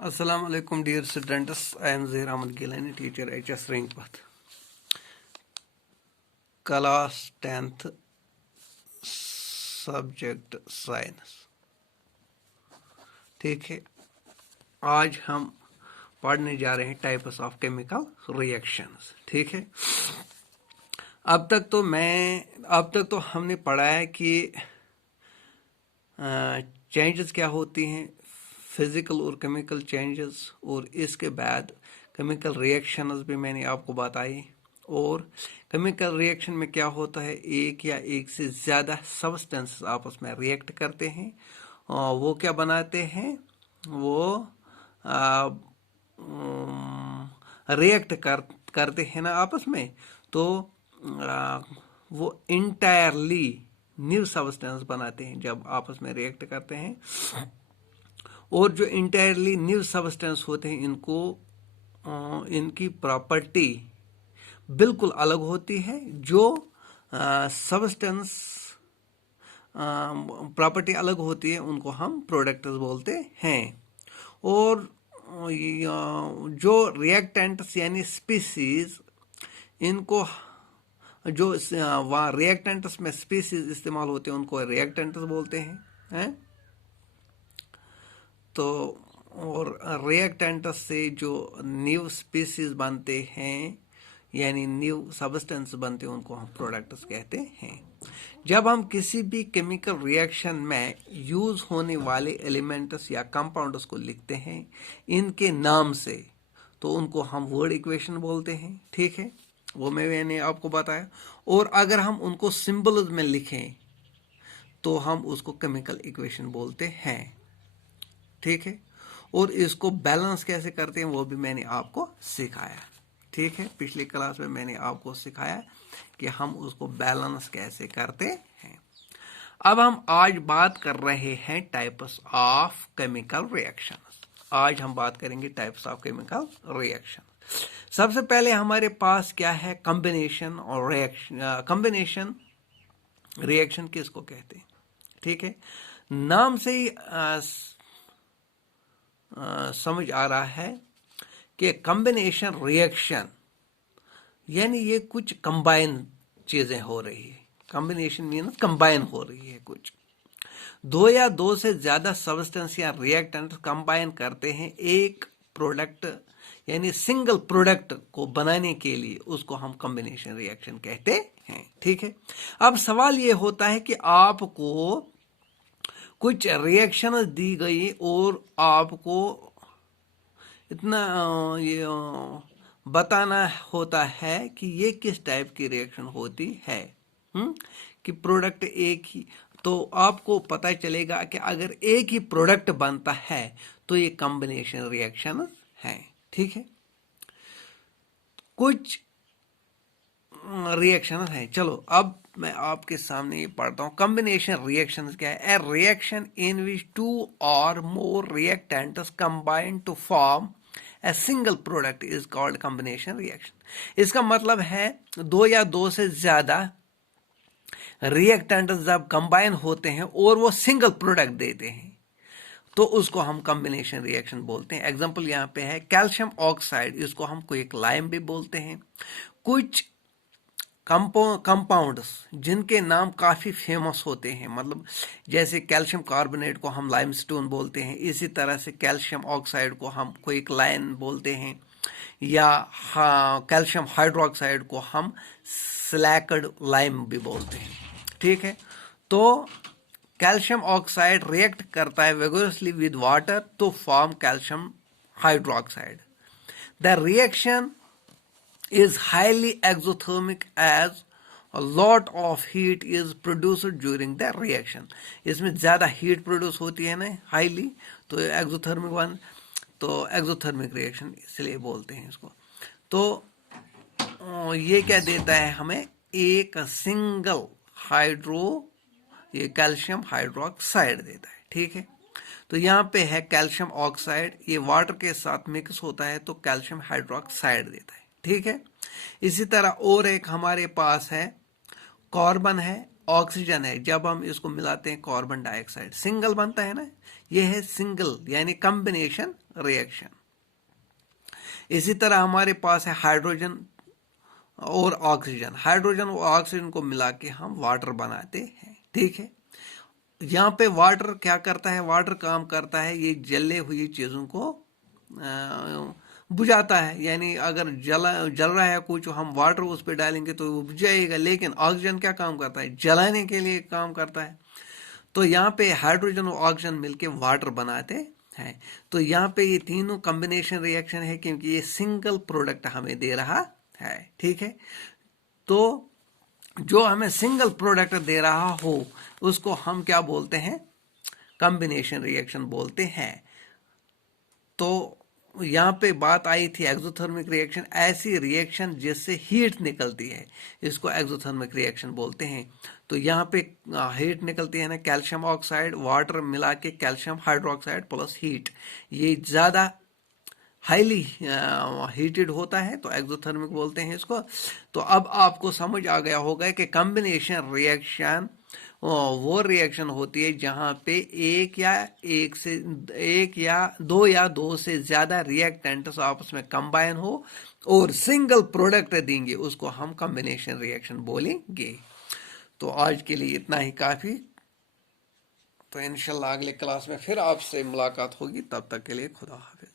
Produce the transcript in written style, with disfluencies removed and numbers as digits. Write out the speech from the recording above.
Assalamu alaikum dear students. I am Zair Ahmad Gilani, teacher HS Ringpath. Class 10th subject science. ठीक है, आज हम पढ़ने जा रहे हैं टाइप्स ऑफ केमिकल रिएक्शंस। ठीक है, अब तक तो हमने पढ़ा है कि चेंजेस क्या होती हैं, फिजिकल और केमिकल चेंजेस, और इसके बाद केमिकल रिएक्शंस भी मैंने आपको बताई। और केमिकल रिएक्शन में क्या होता है, एक या एक से ज़्यादा सब्सटेंसेस आपस में रिएक्ट करते हैं, वो क्या बनाते हैं, वो रिएक्ट करते हैं ना आपस में, तो वो इंटायरली न्यू सब्सटेंस बनाते हैं जब आपस में रिएक्ट करते हैं। और जो इंटायरली न्यू सब्सटेंस होते हैं, इनकी प्रॉपर्टी बिल्कुल अलग होती है। जो सब्सटेंस प्रॉपर्टी अलग होती है उनको हम प्रोडक्ट्स बोलते हैं। और जो रिएक्टेंट्स यानी स्पीसीज, इनको जो वहाँ रिएक्टेंट्स में स्पीसीज इस्तेमाल होते हैं उनको रिएक्टेंट्स बोलते हैं। तो और रिएक्टेंट्स से जो न्यू स्पीसीज बनते हैं यानी न्यू सब्सटेंस बनते हैं उनको हम प्रोडक्ट्स कहते हैं। जब हम किसी भी केमिकल रिएक्शन में यूज होने वाले एलिमेंट्स या कंपाउंड्स को लिखते हैं इनके नाम से, तो उनको हम वर्ड इक्वेशन बोलते हैं। ठीक है, वो मैंने आपको बताया। और अगर हम उनको सिंबल्स में लिखें तो हम उसको केमिकल इक्वेशन बोलते हैं। ठीक है, और इसको बैलेंस कैसे करते हैं वो भी मैंने आपको सिखाया। ठीक है, पिछली क्लास में मैंने आपको सिखाया कि हम उसको बैलेंस कैसे करते हैं। अब हम आज बात कर रहे हैं टाइप्स ऑफ केमिकल रिएक्शंस। आज हम बात करेंगे टाइप्स ऑफ केमिकल रिएक्शन। सबसे पहले हमारे पास क्या है, कॉम्बिनेशन और रिएक्शन। कॉम्बिनेशन रिएक्शन किसको कहते हैं? ठीक है, नाम से ही समझ आ रहा है कि कॉम्बिनेशन रिएक्शन यानी ये कुछ कंबाइन चीजें हो रही है। कॉम्बिनेशन मीन कंबाइन हो रही है, कुछ दो या दो से ज्यादा सब्सटेंस या रिएक्टेंट कंबाइन करते हैं एक प्रोडक्ट यानी सिंगल प्रोडक्ट को बनाने के लिए, उसको हम कॉम्बिनेशन रिएक्शन कहते हैं। ठीक है, अब सवाल ये होता है कि आपको कुछ रिएक्शन दी गई और आपको इतना ये बताना होता है कि ये किस टाइप की रिएक्शन होती है। कि प्रोडक्ट एक ही, तो आपको पता चलेगा कि अगर एक ही प्रोडक्ट बनता है तो ये कॉम्बिनेशन रिएक्शन है। ठीक है, कुछ रिएक्शन है। चलो अब मैं आपके सामने ये पढ़ता हूँ। कॉम्बिनेशन रिएक्शन क्या है? ए रिएक्शन इन विच टू और more reactants combine to form a single product is called combination reaction. इसका मतलब है दो या दो से ज्यादा रिएक्टेंट्स जब कंबाइन होते हैं और वो सिंगल प्रोडक्ट देते हैं तो उसको हम कॉम्बिनेशन रिएक्शन बोलते हैं। एग्जांपल यहाँ पे है कैल्शियम ऑक्साइड, इसको हम क्विक लाइम भी बोलते हैं। कुछ कंपाउंड्स जिनके नाम काफ़ी फेमस होते हैं, मतलब जैसे कैल्शियम कार्बोनेट को हम लाइमस्टोन बोलते हैं, इसी तरह से कैल्शियम ऑक्साइड को हम क्विक लाइम बोलते हैं, या कैल्शियम हाइड्रोक्साइड को हम स्लैक्ड लाइम भी बोलते हैं। ठीक है, तो कैल्शियम ऑक्साइड रिएक्ट करता है vigorously with water to form calcium hydroxide. The reaction is highly exothermic as a lot of heat is produced during the reaction. इसमें ज़्यादा हीट प्रोड्यूस होती है ना, हाईली, तो एक्सोथर्मिक वन, तो एक्सोथर्मिक रिएक्शन इसलिए बोलते हैं इसको। तो ये क्या देता है हमें, एक सिंगल ये कैल्शियम हाइड्रोक्साइड देता है। ठीक है, तो यहाँ पे है कैल्शियम ऑक्साइड, ये वाटर के साथ मिक्स होता है तो कैल्शियम हाइड्रोक्साइड देता है। ठीक है, इसी तरह और एक हमारे पास है कार्बन है ऑक्सीजन है, जब हम इसको मिलाते हैं कार्बन डाइऑक्साइड, सिंगल बनता है ना, ये है सिंगल यानी कॉम्बिनेशन रिएक्शन। इसी तरह हमारे पास है हाइड्रोजन और ऑक्सीजन, हाइड्रोजन और ऑक्सीजन को मिला के हम वाटर बनाते हैं, ठीक है। यहाँ पे वाटर क्या करता है, वाटर काम करता है ये जले हुई चीज़ों को बुझाता है, यानी अगर जल रहा है कुछ, हम वाटर उस पर डालेंगे तो वो बुझ जाएगा। लेकिन ऑक्सीजन क्या काम करता है, जलाने के लिए काम करता है। तो यहाँ पे हाइड्रोजन और ऑक्सीजन मिलके वाटर बनाते हैं। तो यहाँ पे ये तीनों कॉम्बिनेशन रिएक्शन है, क्योंकि ये सिंगल प्रोडक्ट हमें दे रहा है, ठीक है। तो जो हमें सिंगल प्रोडक्ट दे रहा हो उसको हम क्या बोलते हैं, कॉम्बिनेशन रिएक्शन बोलते हैं। तो यहाँ पे बात आई थी एक्सोथर्मिक रिएक्शन, ऐसी रिएक्शन जिससे हीट निकलती है, इसको एक्सोथर्मिक रिएक्शन बोलते हैं। तो यहाँ पे हीट निकलती है ना, कैल्शियम ऑक्साइड वाटर मिला के कैल्शियम हाइड्रोक्साइड प्लस हीट, ये ज़्यादा हाईली हीटेड होता है तो एक्सोथर्मिक बोलते हैं इसको। तो अब आपको समझ आ गया होगा कि कॉम्बिनेशन रिएक्शन वो रिएक्शन होती है जहां पे एक या दो से ज्यादा रिएक्टेंट्स आपस में कंबाइन हो और सिंगल प्रोडक्ट देंगे, उसको हम कॉम्बिनेशन रिएक्शन बोलेंगे। तो आज के लिए इतना ही काफी। तो इंशाल्लाह अगले क्लास में फिर आपसे मुलाकात होगी, तब तक के लिए खुदा हाफिज।